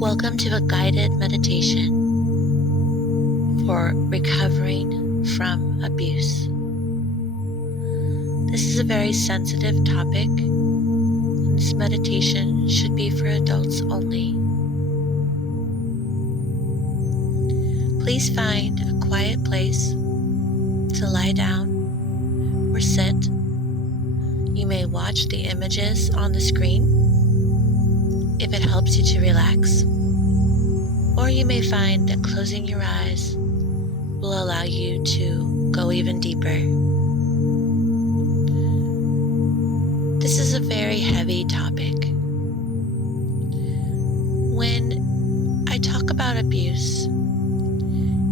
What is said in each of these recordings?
Welcome to a guided meditation for recovering from abuse. This is a very sensitive topic, and this meditation should be for adults only. Please find a quiet place to lie down or sit. You may watch the images on the screen if it helps you to relax, or you may find that closing your eyes will allow you to go even deeper. This is a very heavy topic. When I talk about abuse,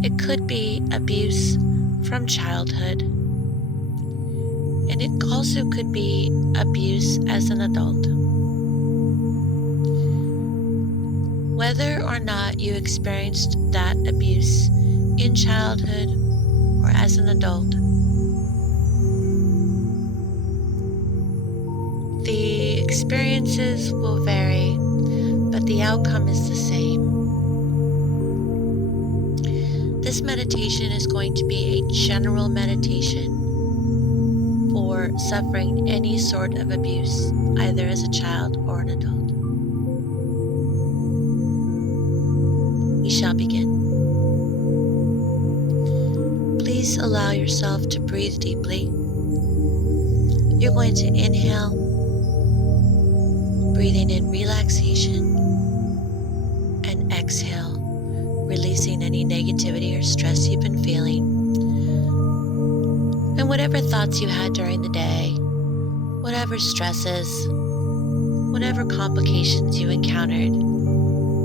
it could be abuse from childhood, and it also could be abuse as an adult. Whether or not you experienced that abuse in childhood or as an adult, the experiences will vary, but the outcome is the same. This meditation is going to be a general meditation for suffering any sort of abuse, either as a child or an adult. We shall begin. Please allow yourself to breathe deeply. You're going to inhale, breathing in relaxation, and exhale, releasing any negativity or stress you've been feeling. And whatever thoughts you had during the day, whatever stresses, whatever complications you encountered,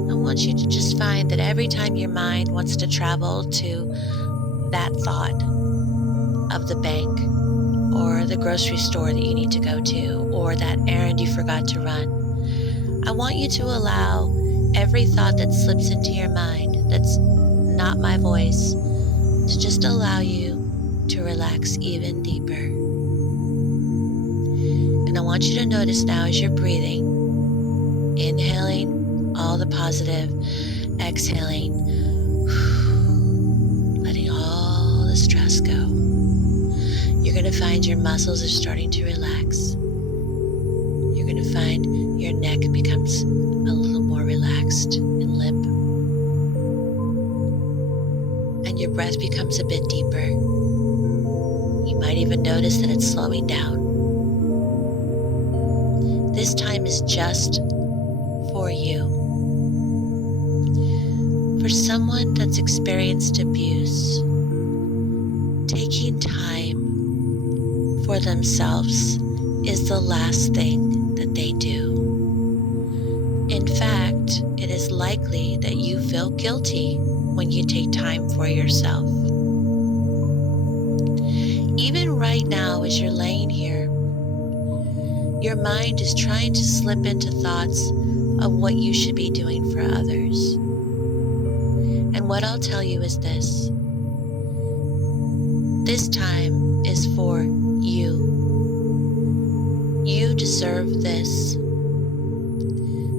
I want you to just find that every time your mind wants to travel to that thought of the bank or the grocery store that you need to go to or that errand you forgot to run, I want you to allow every thought that slips into your mind that's not my voice to just allow you to relax even deeper. And I want you to notice now as you're breathing, inhaling all the positive, exhaling, letting all the stress go. You're going to find your muscles are starting to relax. You're going to find your neck becomes a little more relaxed and limp. And your breath becomes a bit deeper. You might even notice that it's slowing down. This time is just for you. For someone that's experienced abuse, taking time for themselves is the last thing that they do. In fact, it is likely that you feel guilty when you take time for yourself. Even right now, as you're laying here, your mind is trying to slip into thoughts of what you should be doing for others. And what I'll tell you is this. This time is for you. You deserve this.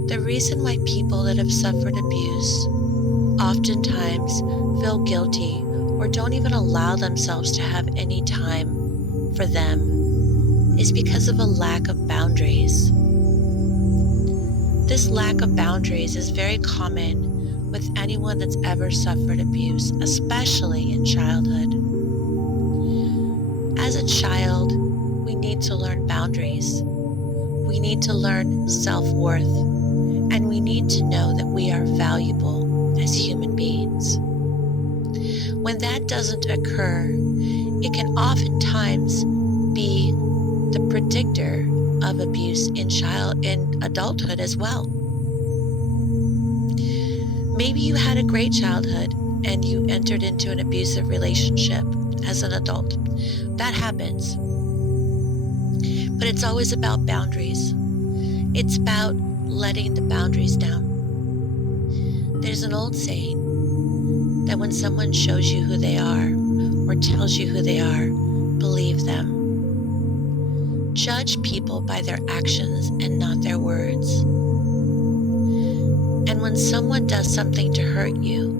The reason why people that have suffered abuse oftentimes feel guilty or don't even allow themselves to have any time for them is because of a lack of boundaries. This lack of boundaries is very common with anyone that's ever suffered abuse, especially in childhood. As a child, we need to learn boundaries. We need to learn self-worth, and we need to know that we are valuable as human beings. When that doesn't occur, it can oftentimes be the predictor of abuse in adulthood as well. Maybe you had a great childhood and you entered into an abusive relationship as an adult. That happens. But it's always about boundaries. It's about letting the boundaries down. There's an old saying that when someone shows you who they are or tells you who they are, believe them. Judge people by their actions and not their words. And when someone does something to hurt you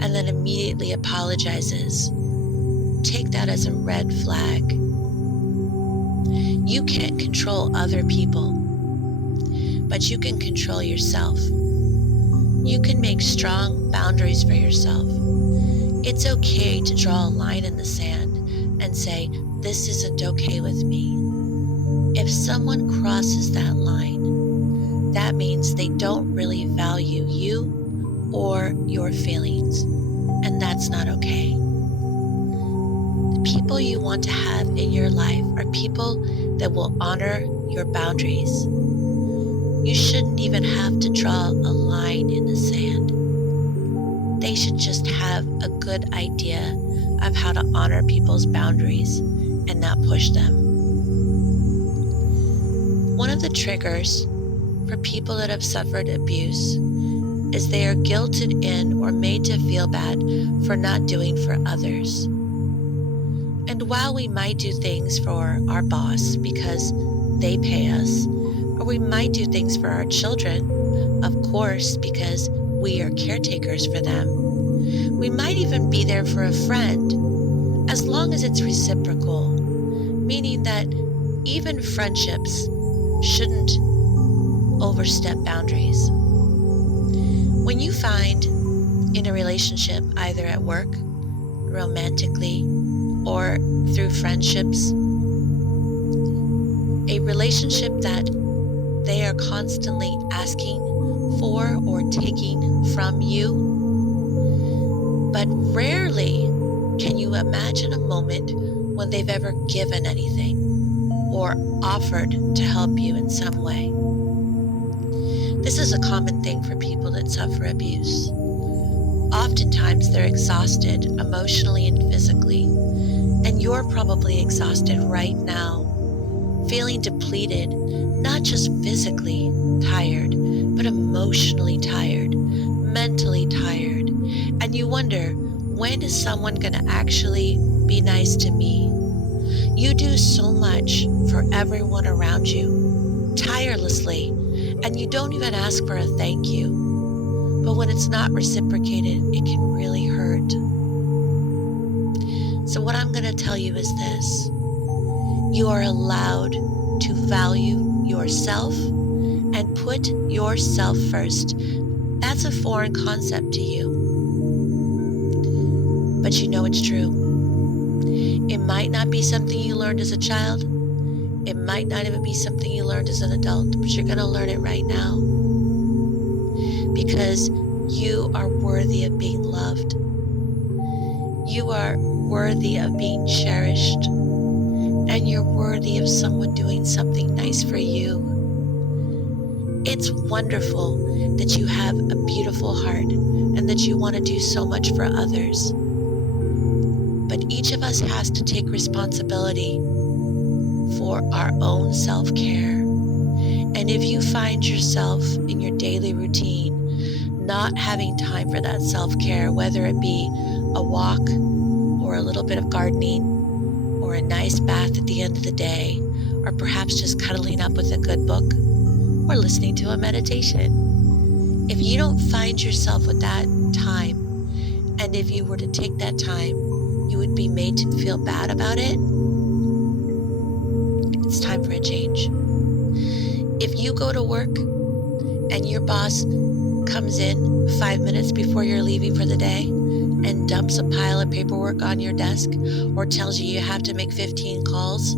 and then immediately apologizes, take that as a red flag. You can't control other people, but you can control yourself. You can make strong boundaries for yourself. It's okay to draw a line in the sand and say, this isn't okay with me. If someone crosses that line, that means they don't really value you or your feelings, and that's not okay. The people you want to have in your life are people that will honor your boundaries. You shouldn't even have to draw a line in the sand. They should just have a good idea of how to honor people's boundaries and not push them. One of the triggers for people that have suffered abuse is they are guilted in or made to feel bad for not doing for others. And while we might do things for our boss because they pay us, or we might do things for our children, of course, because we are caretakers for them. We might even be there for a friend, as long as it's reciprocal, meaning that even friendships shouldn't overstep boundaries. When you find in a relationship, either at work, romantically, or through friendships, a relationship that they are constantly asking for or taking from you, but rarely can you imagine a moment when they've ever given anything or offered to help you in some way. This is a common thing for people that suffer abuse. Oftentimes they're exhausted emotionally and physically, and you're probably exhausted right now, feeling depleted, not just physically tired, but emotionally tired, mentally tired, and you wonder, when is someone going to actually be nice to me? You do so much for everyone around you, tirelessly, and you don't even ask for a thank you. But when it's not reciprocated, it can really hurt. So what I'm going to tell you is this. You are allowed to value yourself and put yourself first. That's a foreign concept to you, but you know it's true. It might not be something you learned as a child. It might not even be something you learned as an adult, but you're going to learn it right now. Because you are worthy of being loved. You are worthy of being cherished. And you're worthy of someone doing something nice for you. It's wonderful that you have a beautiful heart and that you want to do so much for others. But each of us has to take responsibility for our own self-care. And if you find yourself in your daily routine not having time for that self-care, whether it be a walk or a little bit of gardening or a nice bath at the end of the day, or perhaps just cuddling up with a good book or listening to a meditation. If you don't find yourself with that time, and if you were to take that time, you would be made to feel bad about it, it's time for a change. If you go to work and your boss comes in 5 minutes before you're leaving for the day and dumps a pile of paperwork on your desk or tells you you have to make 15 calls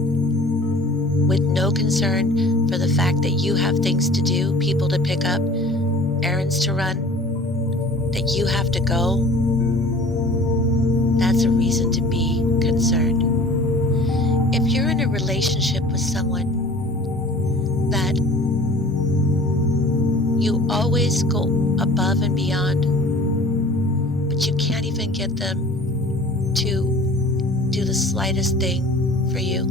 with no concern for the fact that you have things to do, people to pick up, errands to run, that you have to go, that's a reason to be concerned. If you're in a relationship with someone that you always go above and beyond, but you can't even get them to do the slightest thing for you,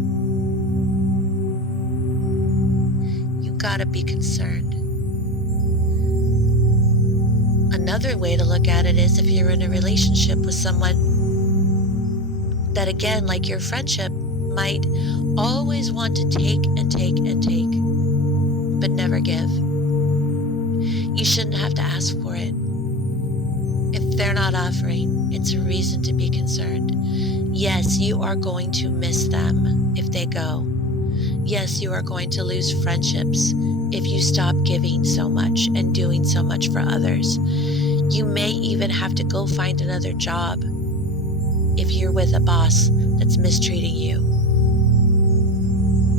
you gotta be concerned. Another way to look at it is if you're in a relationship with someone that, again, like your friendship, might always want to take and take and take, but never give. You shouldn't have to ask for it. If they're not offering, it's a reason to be concerned. Yes, you are going to miss them if they go. Yes, you are going to lose friendships if you stop giving so much and doing so much for others. You may even have to go find another job if you're with a boss that's mistreating you.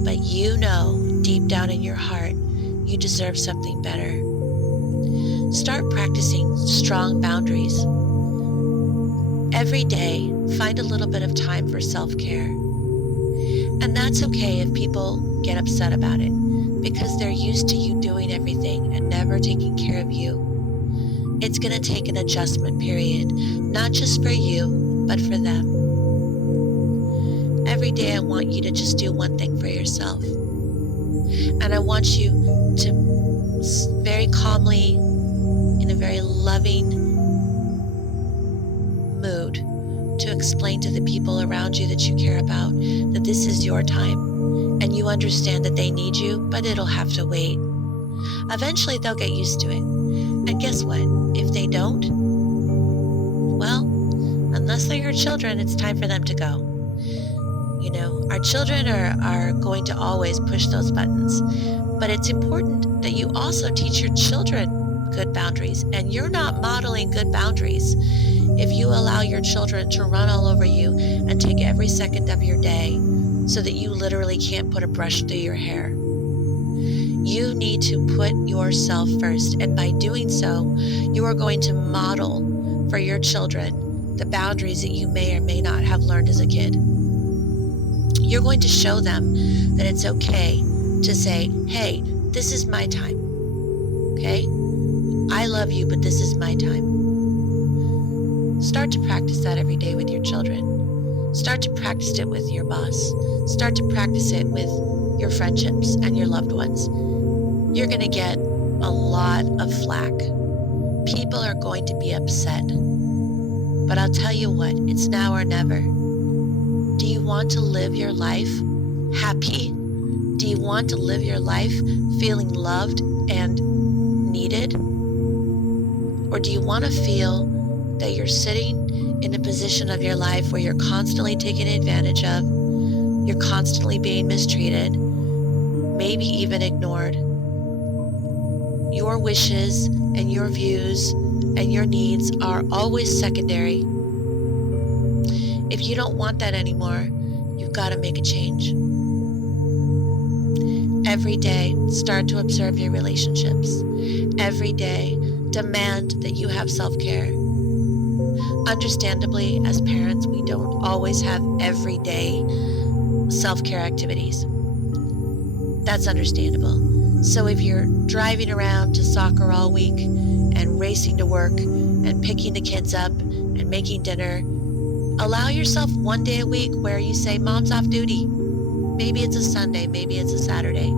But you know, deep down in your heart, you deserve something better. Start practicing strong boundaries. Every day, find a little bit of time for self-care. And that's okay if people get upset about it, because they're used to you doing everything and never taking care of you. It's going to take an adjustment period, not just for you, but for them. Every day I want you to just do one thing for yourself. And I want you to very calmly, in a very loving mood, to explain to the people around you that you care about that this is your time and you understand that they need you, but it'll have to wait. Eventually they'll get used to it. And guess what? If they don't, well, unless they're your children, it's time for them to go. You know, our children are going to always push those buttons, but it's important that you also teach your children good boundaries, and you're not modeling good boundaries if you allow your children to run all over you and take every second of your day so that you literally can't put a brush through your hair. You need to put yourself first, and by doing so, you are going to model for your children the boundaries that you may or may not have learned as a kid. You're going to show them that it's okay to say, hey, this is my time, okay? I love you, but this is my time. Start to practice that every day with your children. Start to practice it with your boss. Start to practice it with your friendships and your loved ones. You're going to get a lot of flack. People are going to be upset. But I'll tell you what, it's now or never. Do you want to live your life happy? Do you want to live your life feeling loved and needed? Or do you want to feel that you're sitting in a position of your life where you're constantly taken advantage of, you're constantly being mistreated, maybe even ignored? Your wishes and your views and your needs are always secondary. If you don't want that anymore, you've got to make a change. Every day, start to observe your relationships. Every day, demand that you have self-care. Understandably, as parents, we don't always have everyday self-care activities. That's understandable. So if you're driving around to soccer all week and racing to work and picking the kids up and making dinner, allow yourself one day a week where you say, Mom's off duty. Maybe it's a Sunday, maybe it's a Saturday.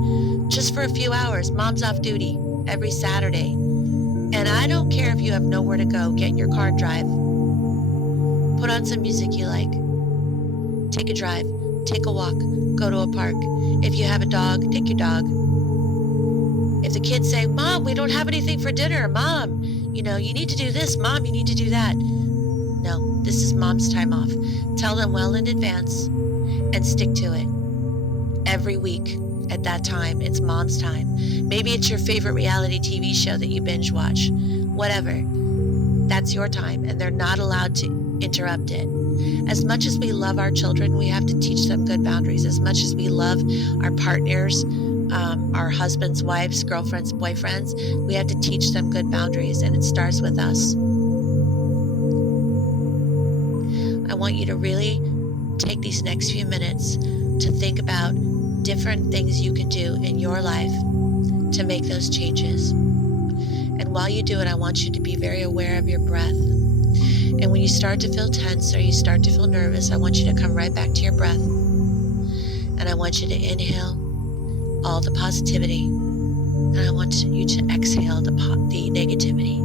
Just for a few hours, Mom's off duty every Saturday. And I don't care if you have nowhere to go, get in your car and drive. Put on some music you like. Take a drive, take a walk, go to a park. If you have a dog, take your dog. If the kids say, Mom, we don't have anything for dinner. Mom, you need to do this. Mom, you need to do that. No, this is Mom's time off. Tell them well in advance and stick to it. Every week at that time, it's Mom's time. Maybe it's your favorite reality TV show that you binge watch. Whatever. That's your time, and they're not allowed to interrupt it. As much as we love our children, we have to teach them good boundaries. As much as we love our partners, our husbands, wives, girlfriends, boyfriends, we have to teach them good boundaries, and it starts with us. I want you to really take these next few minutes to think about different things you can do in your life to make those changes. And while you do it, I want you to be very aware of your breath. And when you start to feel tense or you start to feel nervous, I want you to come right back to your breath. And I want you to inhale all the positivity. And I want you to exhale the negativity.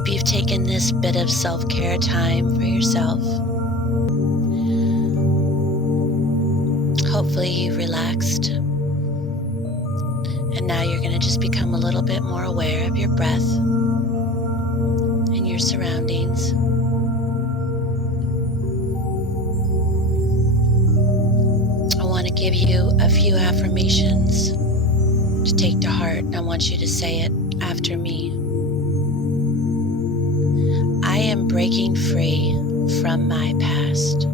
hope you've taken this bit of self-care time for yourself. Hopefully you've relaxed. And now you're going to just become a little bit more aware of your breath and your surroundings. I want to give you a few affirmations to take to heart, and I want you to say it after me. I am breaking free from my past.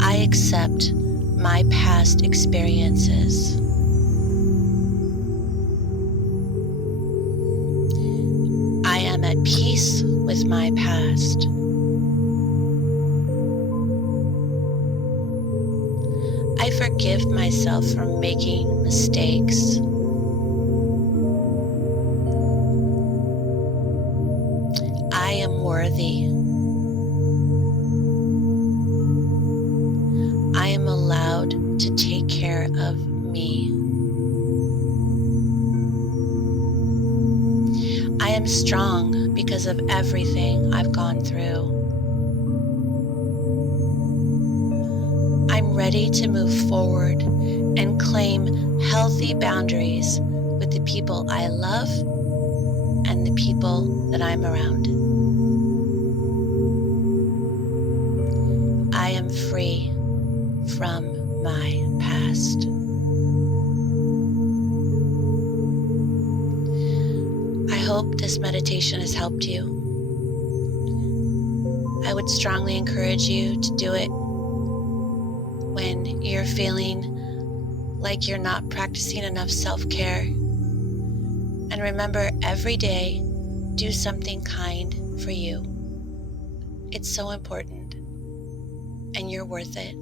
I accept my past experiences. I am at peace with my past. I forgive myself for making mistakes. I am worthy. I am allowed to take care of me. I am strong because of everything I've gone through. I'm ready to move forward and claim healthy boundaries with the people I love and the people that I'm around. I am free from my past. I hope this meditation has helped you. I would strongly encourage you to do it when you're feeling like you're not practicing enough self-care. And remember, every day, do something kind for you. It's so important, and you're worth it.